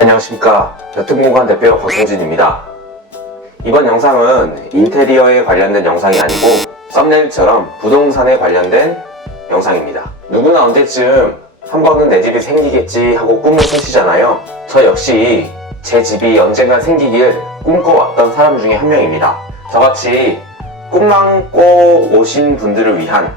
안녕하십니까, 여튼공간 대표 박성진입니다. 이번 영상은 인테리어에 관련된 영상이 아니고 썸네일처럼 부동산에 관련된 영상입니다. 누구나 언제쯤 한 번은 내 집이 생기겠지 하고 꿈을 꾸시잖아요. 저 역시 제 집이 언젠가 생기길 꿈꿔왔던 사람 중에 한 명입니다. 저같이 꿈만 꿔 오신 분들을 위한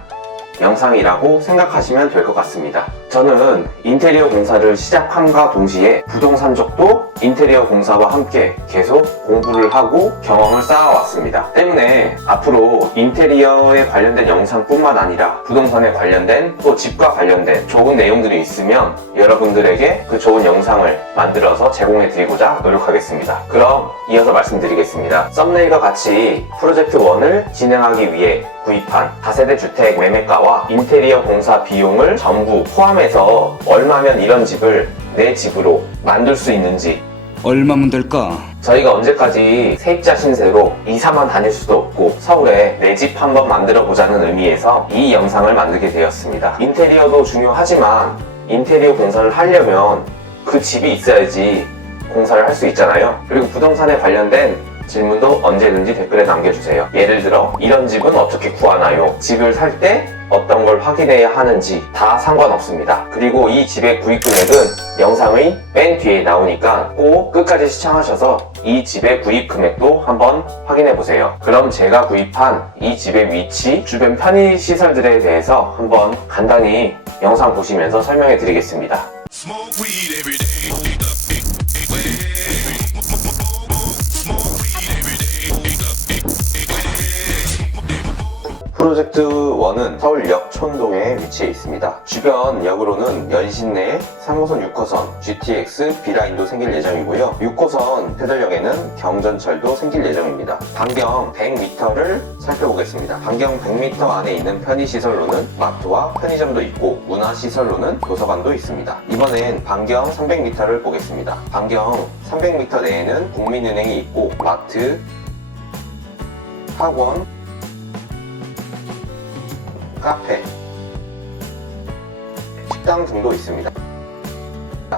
영상이라고 생각하시면 될 것 같습니다. 저는 인테리어 공사를 시작함과 동시에 부동산 쪽도 인테리어 공사와 함께 계속 공부를 하고 경험을 쌓아왔습니다. 때문에 앞으로 인테리어에 관련된 영상뿐만 아니라 부동산에 관련된 또 집과 관련된 좋은 내용들이 있으면 여러분들에게 그 좋은 영상을 만들어서 제공해 드리고자 노력하겠습니다. 그럼 이어서 말씀드리겠습니다. 썸네일과 같이 프로젝트 1을 진행하기 위해 구입한 다세대 주택 매매가와 인테리어 공사 비용을 전부 포함해서 얼마면 이런 집을 내 집으로 만들 수 있는지, 얼마면 될까? 저희가 언제까지 세입자 신세로 이사만 다닐 수도 없고 서울에 내 집 한번 만들어 보자는 의미에서 이 영상을 만들게 되었습니다. 인테리어도 중요하지만 인테리어 공사를 하려면 그 집이 있어야지 공사를 할 수 있잖아요. 그리고 부동산에 관련된 질문도 언제든지 댓글에 남겨주세요. 예를 들어 이런 집은 어떻게 구하나요? 집을 살 때 어떤 걸 확인해야 하는지 다 상관없습니다. 그리고 이 집의 구입 금액은 영상의 맨 뒤에 나오니까 꼭 끝까지 시청하셔서 이 집의 구입 금액도 한번 확인해보세요. 그럼 제가 구입한 이 집의 위치, 주변 편의시설들에 대해서 한번 간단히 영상 보시면서 설명해 드리겠습니다. 프로젝트 1은 서울 역촌동에 위치해 있습니다. 주변 역으로는 연신내 3호선, 6호선, GTX, B라인도 생길 예정이고요. 6호선 페달역에는 경전철도 생길 예정입니다. 반경 100m를 살펴보겠습니다. 반경 100m 안에 있는 편의시설로는 마트와 편의점도 있고 문화시설로는 도서관도 있습니다. 이번엔 반경 300m를 보겠습니다. 반경 300m 내에는 국민은행이 있고 마트, 학원, 카페, 식당 등도 있습니다.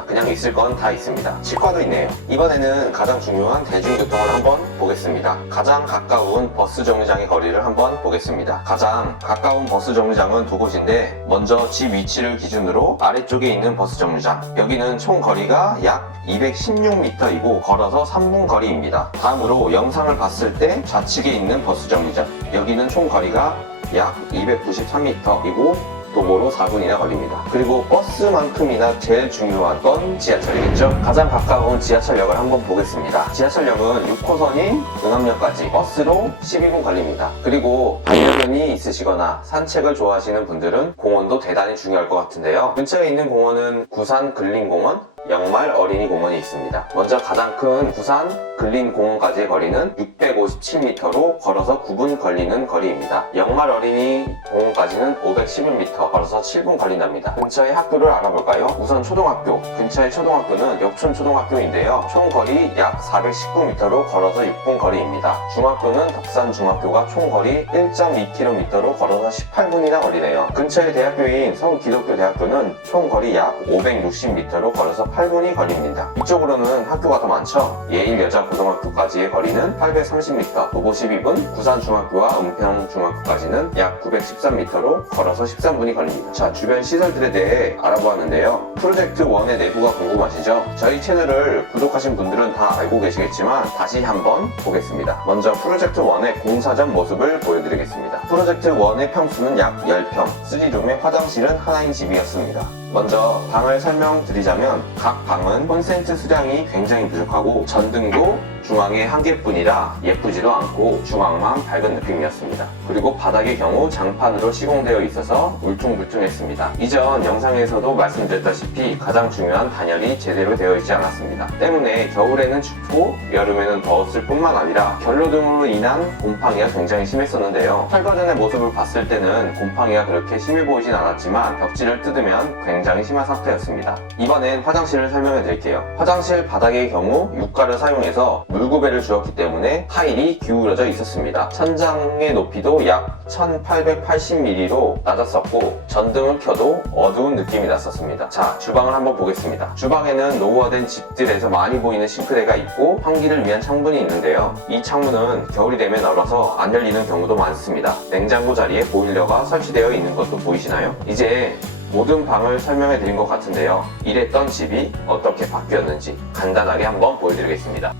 그냥 있을 건 다 있습니다. 치과도 있네요. 이번에는 가장 중요한 대중교통을 한번 보겠습니다. 가장 가까운 버스 정류장의 거리를 한번 보겠습니다. 가장 가까운 버스 정류장은 두 곳인데, 먼저 집 위치를 기준으로 아래쪽에 있는 버스 정류장, 여기는 총 거리가 약 216m이고 걸어서 3분 거리입니다. 다음으로 영상을 봤을 때 좌측에 있는 버스 정류장, 여기는 총 거리가 약 293m이고 도보로 4분이나 걸립니다. 그리고 버스만큼이나 제일 중요한 건 지하철이겠죠? 가장 가까운 지하철역을 한번 보겠습니다. 지하철역은 6호선인 응암역까지 버스로 12분 걸립니다. 그리고 반려견이 있으시거나 산책을 좋아하시는 분들은 공원도 대단히 중요할 것 같은데요. 근처에 있는 공원은 구산 근린공원, 영말 어린이공원이 있습니다. 먼저 가장 큰 부산 근린공원까지의 거리는 657m로 걸어서 9분 걸리는 거리입니다. 영말 어린이공원까지는 511m, 걸어서 7분 걸린답니다. 근처의 학교를 알아볼까요? 우선 초등학교, 근처의 초등학교는 역촌초등학교인데요. 총 거리 약 419m로 걸어서 6분 거리입니다. 중학교는 덕산중학교가 총 거리 1.2km로 걸어서 18분이나 걸리네요. 근처의 대학교인 서울기독교대학교는 총 거리 약 560m로 걸어서 8분이 걸립니다. 이쪽으로는 학교가 더 많죠? 예일여자고등학교까지의 거리는 830m, 도보 12분, 구산중학교와 은평중학교까지는 약 913m로 걸어서 13분이 걸립니다. 자, 주변 시설들에 대해 알아보았는데요. 프로젝트 1의 내부가 궁금하시죠? 저희 채널을 구독하신 분들은 다 알고 계시겠지만 다시 한번 보겠습니다. 먼저 프로젝트 1의 공사 전 모습을 보여드리겠습니다. 프로젝트 1의 평수는 약 10평, 3룸에 화장실은 하나인 집이었습니다. 먼저 방을 설명드리자면 각 방은 콘센트 수량이 굉장히 부족하고 전등도 중앙에 한 개뿐이라 예쁘지도 않고 중앙만 밝은 느낌이었습니다. 그리고 바닥의 경우 장판으로 시공되어 있어서 울퉁불퉁했습니다. 이전 영상에서도 말씀드렸다시피 가장 중요한 단열이 제대로 되어 있지 않았습니다. 때문에 겨울에는 춥고 여름에는 더웠을 뿐만 아니라 결로 등으로 인한 곰팡이가 굉장히 심했었는데요. 철거 전의 모습을 봤을 때는 곰팡이가 그렇게 심해 보이진 않았지만 벽지를 뜯으면 굉장히 심한 상태였습니다. 이번엔 화장실을 설명해 드릴게요. 화장실 바닥의 경우 유가를 사용해서 물구배를 주었기 때문에 타일이 기울어져 있었습니다. 천장의 높이도 약 1880mm로 낮았었고 전등을 켜도 어두운 느낌이 났었습니다. 자, 주방을 한번 보겠습니다. 주방에는 노후화된 집들에서 많이 보이는 싱크대가 있고 환기를 위한 창문이 있는데요. 이 창문은 겨울이 되면 얼어서 안 열리는 경우도 많습니다. 냉장고 자리에 보일러가 설치되어 있는 것도 보이시나요? 이제 모든 방을 설명해 드린 것 같은데요. 이랬던 집이 어떻게 바뀌었는지 간단하게 한번 보여드리겠습니다.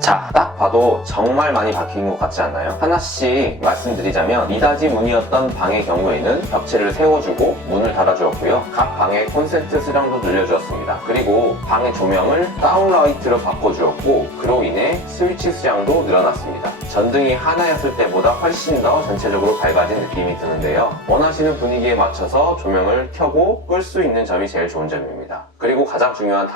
자, 딱 봐도 정말 많이 바뀐 것 같지 않나요? 하나씩 말씀드리자면 이다지 문이었던 방의 경우에는 벽체를 세워주고 문을 닫아주었고요. 각 방의 콘센트 수량도 늘려주었습니다. 그리고 방의 조명을 다운라이트로 바꿔주었고 그로 인해 스위치 수량도 늘어났습니다. 전등이 하나였을 때보다 훨씬 더 전체적으로 밝아진 느낌이 드는데요. 원하시는 분위기에 맞춰서 조명을 켜고 끌 수 있는 점이 제일 좋은 점입니다. 그리고 가장 중요한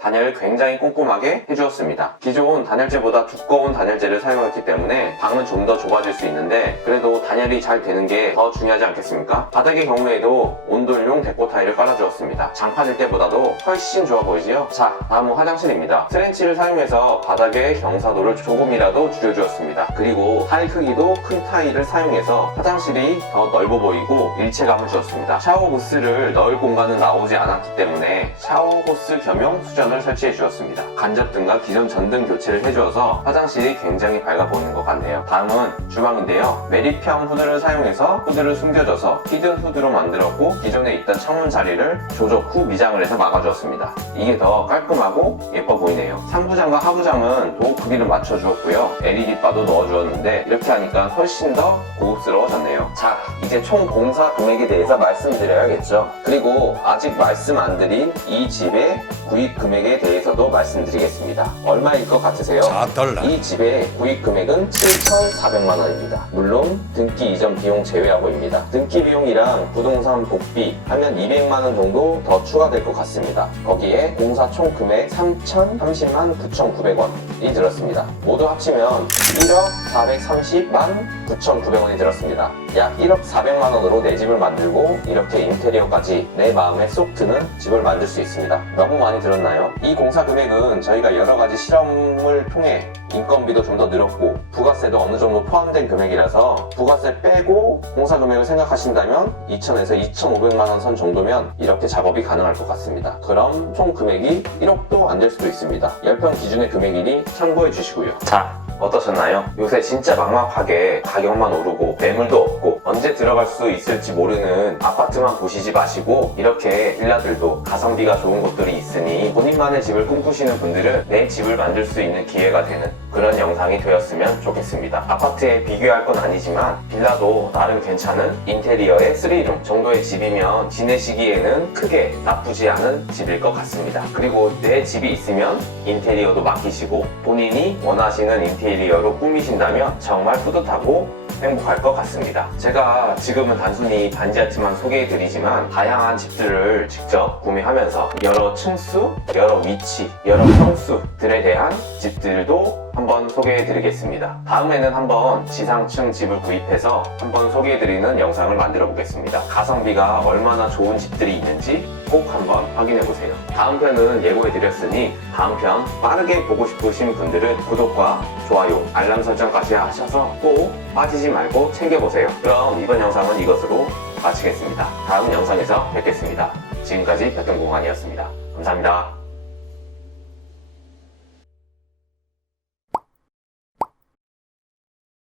단열을 굉장히 꼼꼼하게 해주었습니다. 기존 단열재보다 두꺼운 단열재를 사용했기 때문에 방은 좀 더 좁아질 수 있는데 그래도 단열이 잘 되는 게 더 중요하지 않겠습니까? 바닥의 경우에도 온돌용 데코 타일을 깔아주었습니다. 장판일 때보다도 훨씬 좋아 보이지요? 자, 다음은 화장실입니다. 트렌치를 사용해서 바닥의 경사도를 조금이라도 줄여주었습니다. 그리고 타일 크기도 큰 타일을 사용해서 화장실이 더 넓어 보이고 일체감을 주었습니다. 샤워 부스를 넣을 공간은 나오지 않았기 때문에 샤워 호스 겸용 수전을 설치해 주었습니다. 간접등과 기존 전등 교체를 해주어서 화장실이 굉장히 밝아 보이는 것 같네요. 다음은 주방인데요. 메리평 후드를 사용해서 후드를 숨겨줘서 히든 후드로 만들었고 기존에 있던 창문 자리를 조적 후 미장을 해서 막아주었습니다. 이게 더 깔끔하고 예뻐 보이네요. 상부장과 하부장은 도어 크기를 맞춰주었고요. LED바도 넣어주었는데 이렇게 하니까 훨씬 더 고급스러워졌네요. 자, 이제 총 공사 금액에 대해서 말씀드려야겠죠. 그리고 아직 말씀 안 드린 이 집의 구입 금액에 대해서도 말씀드리겠습니다. 얼마일 것 같으세요? $4. 이 집의 구입 금액은 7,400만 원입니다. 물론 등기 이전 비용 제외하고입니다. 등기 비용이랑 부동산 복비 하면 200만 원 정도 더 추가될 것 같습니다. 거기에 공사 총 금액 3,030만 9,900원이 들었습니다. 모두 합치면 1억 430만 9,900원이 들었습니다. 약 1억 400만 원으로 내 집을 만들고 이렇게 인테리어까지 내 마음에 쏙 드는 집을 만들 수 있습니다. 너무 많이 들었나요? 이 공사 금액은 저희가 여러 가지 실험을 통해 인건비도 좀 더 늘었고 부가세도 어느 정도 포함된 금액이라서 부가세 빼고 공사 금액을 생각하신다면 2,000에서 2,500만 원 선 정도면 이렇게 작업이 가능할 것 같습니다. 그럼 총 금액이 1억도 안 될 수도 있습니다. 10평 기준의 금액이니 참고해 주시고요. 자, 어떠셨나요? 요새 진짜 막막하게 가격만 오르고 매물도 없고 언제 들어갈 수 있을지 모르는 아파트만 보시지 마시고 이렇게 빌라들도 가성비가 좋은 곳들이 있으니 본인만의 집을 꿈꾸시는 분들은 내 집을 만들 수 있는 기회가 되는 그런 영상이 되었으면 좋겠습니다. 아파트에 비교할 건 아니지만 빌라도 나름 괜찮은 인테리어의 3룸 정도의 집이면 지내시기에는 크게 나쁘지 않은 집일 것 같습니다. 그리고 내 집이 있으면 인테리어도 맡기시고 본인이 원하시는 인테리어로 꾸미신다면 정말 뿌듯하고 행복할 것 같습니다. 제가 지금은 단순히 반지 아트만 소개해드리지만 다양한 집들을 직접 구매하면서 여러 층수, 여러 위치, 여러 평수들에 대한 집들도 한번 소개해드리겠습니다. 다음에는 한번 지상층 집을 구입해서 한번 소개해드리는 영상을 만들어 보겠습니다. 가성비가 얼마나 좋은 집들이 있는지 꼭 한번 확인해보세요. 다음 편은 예고해드렸으니 다음 편 빠르게 보고 싶으신 분들은 구독과 좋아요, 알람 설정까지 하셔서 꼭 빠지지 말고 챙겨보세요. 그럼 이번 영상은 이것으로 마치겠습니다. 다음 영상에서 뵙겠습니다. 지금까지 백경공원이었습니다. 감사합니다.